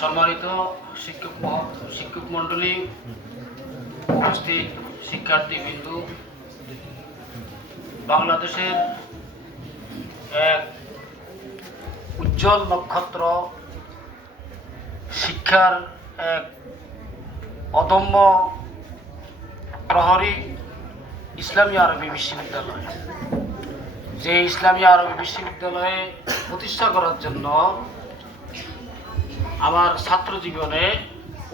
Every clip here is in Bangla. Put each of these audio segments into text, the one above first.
সম্মানিত শিক্ষক মণ্ডলী, উপস্থিত শিক্ষার্থীবৃন্দু, বাংলাদেশের এক উজ্জ্বল নক্ষত্র, শিক্ষার এক অদম্য প্রহরী ইসলামী আরবি বিশ্ববিদ্যালয়। যে ইসলামী আরবি বিশ্ববিদ্যালয়ে প্রতিষ্ঠা করার জন্য আমার ছাত্র জীবনে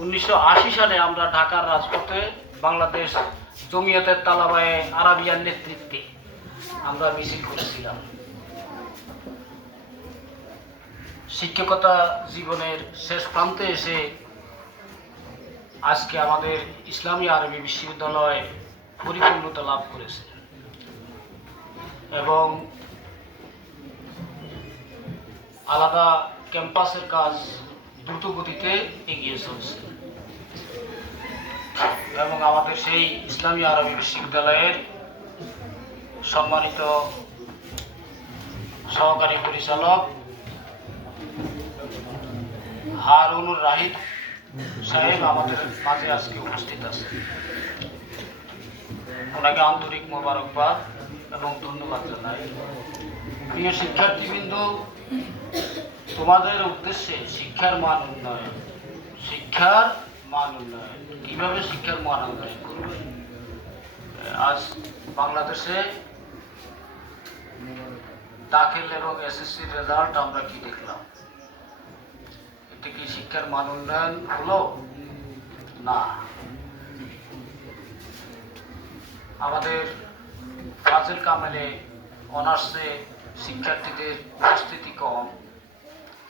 1980 সালে আমরা ঢাকার রাজপথে বাংলাদেশ জমিয়তের তালাবায়ে আরাবিয়ার নেতৃত্বে আমরা মিছিল করেছিলাম। শিক্ষকতা জীবনের শেষ প্রান্তে এসে আজকে আমাদের ইসলামী আরবি বিশ্ববিদ্যালয় পরিপূর্ণতা লাভ করেছে এবং আলাদা ক্যাম্পাসের কাজ দ্রুত গতিতে এগিয়ে চলছে এবং আমাদের সেই ইসলামী আরবি বিশ্ববিদ্যালয়ের সম্মানিত সহকারী পরিচালক হারুনুর রাহিদ সাহেব আমাদের মাঝে আজকে উপস্থিত আছে। ওনাকে আন্তরিক মোবারকবাদ এবং ধন্যবাদ জানাই। প্রিয় শিক্ষার্থীবৃন্দ, তোমাদের উদ্দেশ্যে শিক্ষার মান উন্নয়ন কিভাবে শিক্ষার মান উন্নয়ন করবে। আজ বাংলাদেশে দাখিল এবং এসএসসির রেজাল্ট আমরা কি দেখলাম? এটা কি শিক্ষার মান উন্নয়ন হলো? না। আমাদের ফাজিল কামেলে অনার্সে শিক্ষার্থীদের উপস্থিতি কম।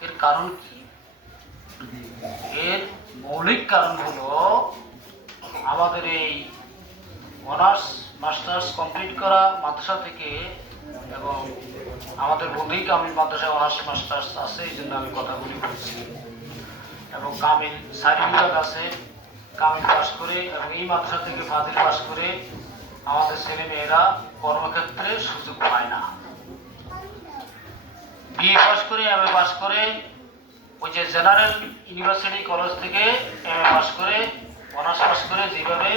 এর কারণ কি? এর মৌলিক কারণ হলো আমাদের এই অনার্স মাস্টার্স কমপ্লিট করা মাদ্রাসা থেকে, এবং আমাদের বন্ধুই কামিল মাদ্রাসায় অনার্স মাস্টার্স আছে, এই জন্য আমি কথাগুলি বলছি, এবং কামিল সার্টিফিকেট আছে, কামিল পাস করে এবং এই মাদ্রাসা থেকে ফাজিল পাস করে আমাদের ছেলে মেয়েরা কর্মক্ষেত্রে সুযোগ পায় না। বিএ পাস করে, এমএ পাস করে, ওই যে জেনারেল ইউনিভার্সিটি কলেজ থেকে এমএ পাস করে, অনার্স পাস করে যেভাবে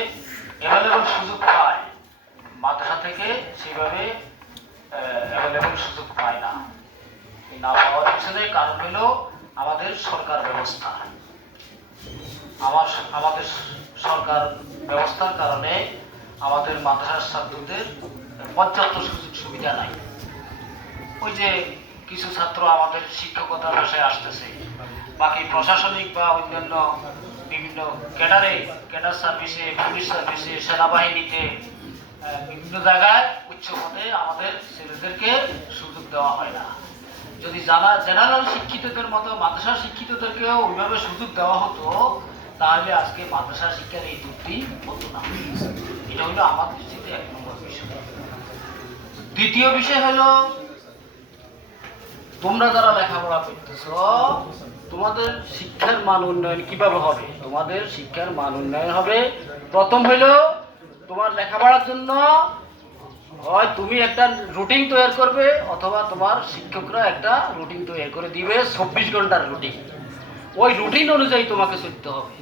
অ্যাভেলেবল সুযোগ পায়, মাদ্রাসা থেকে সেভাবে অ্যাভেলেবল সুযোগ পায় না। না পাওয়ার পিছনে কারণ হলো আমাদের সরকার ব্যবস্থা। আমাদের সরকার ব্যবস্থার কারণে আমাদের মাদ্রাসার ছাত্রদের পর্যাপ্ত সুযোগ সুবিধা নাই। ওই যে কিছু ছাত্র আমাদের শিক্ষকতার পেশায় আসতেছে, বাকি প্রশাসনিক বা অন্যান্য বিভিন্ন ক্যাডার সার্ভিসে, পুলিশ সার্ভিসে, সেনাবাহিনীতে, বিভিন্ন জায়গায় উচ্চ পদে আমাদের ছেলেদেরকে সুযোগ দেওয়া হয় না। যদি জেনারেল শিক্ষিতদের মতো মাদ্রাসা শিক্ষিতদেরকেও ওইভাবে সুযোগ দেওয়া হতো, তাহলে আজকে মাদ্রাসা শিক্ষার এই ত্রুটি হতো না। এটা হলো আমার দৃষ্টিতে এক নম্বর বিষয়। দ্বিতীয় বিষয় হলো, তোমরা যারা লেখাপড়া করতেছ, তোমাদের শিক্ষার মান উন্নয়ন কিভাবে হবে? তোমাদের শিক্ষার মান উন্নয়ন হবে, প্রথম হইল তোমার লেখাপড়ার জন্য হয় তুমি একটা রুটিন তৈরি করবে, অথবা তোমার শিক্ষকরা একটা রুটিন তৈরি করে দিবে, 24 ঘন্টার রুটিন। ওই রুটিন অনুযায়ী তোমাকে চলতে হবে,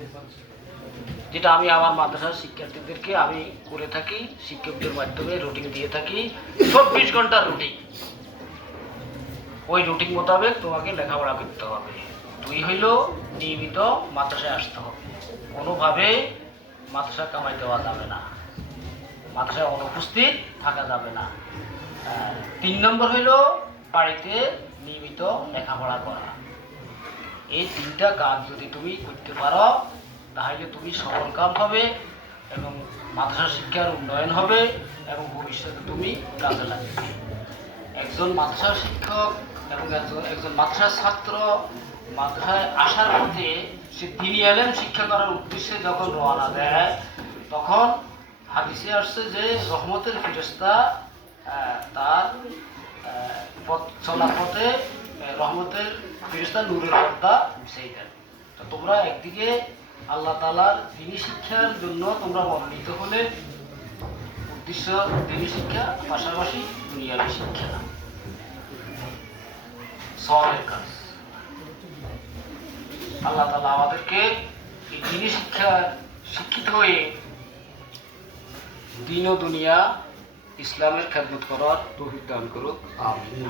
যেটা আমি আমার মাদ্রাসার শিক্ষার্থীদেরকে আমি করে থাকি, শিক্ষকদের মাধ্যমে রুটিন দিয়ে থাকি, 24 ঘন্টার রুটিন। ওই রুটিন মোতাবেক তোমাকে লেখাপড়া করতে হবে। দুই হইল নিয়মিত মাদ্রাসায় আসতে হবে, কোনোভাবে মাদ্রাসা কামাই দেওয়া যাবে না, মাদ্রাসায় অনুপস্থিত থাকা যাবে না। 3 নম্বর হইল বাড়িতে নিয়মিত লেখাপড়া করা। এই 3টা কাজ যদি তুমি করতে পারো, তাহলে তুমি সফলকাম হবে এবং মাদ্রাসা শিক্ষার উন্নয়ন হবে এবং ভবিষ্যতে তুমি কাজে লাগবে। একজন মাদ্রাসা শিক্ষক এবং একজন মাদ্রাসা ছাত্র মাদ্রাসায় আসার পথে সে দ্বীনি ইলম শিক্ষা করার উদ্দেশ্যে যখন রওনা দেয়, তখন হাদিসে আসছে যে রহমতের ফেরেশতা তার পথ চলার পথে রহমতের ফেরেশতা নূরের পর্দা বিছাই দেন। তো তোমরা একদিকে আল্লাহ তাআলার দ্বীনি শিক্ষার জন্য তোমরা মনোনীত হলে, উদ্দেশ্য দ্বীনি শিক্ষা, পাশাপাশি দুনিয়াবী শিক্ষা। সওয়াবের কাজ। আল্লাহ তাআলা আমাদেরকে এই দিনী শিক্ষিত হয়ে দিন ও দুনিয়া ইসলামের খেদমত করার তৌফিক দান করুক। আমিন।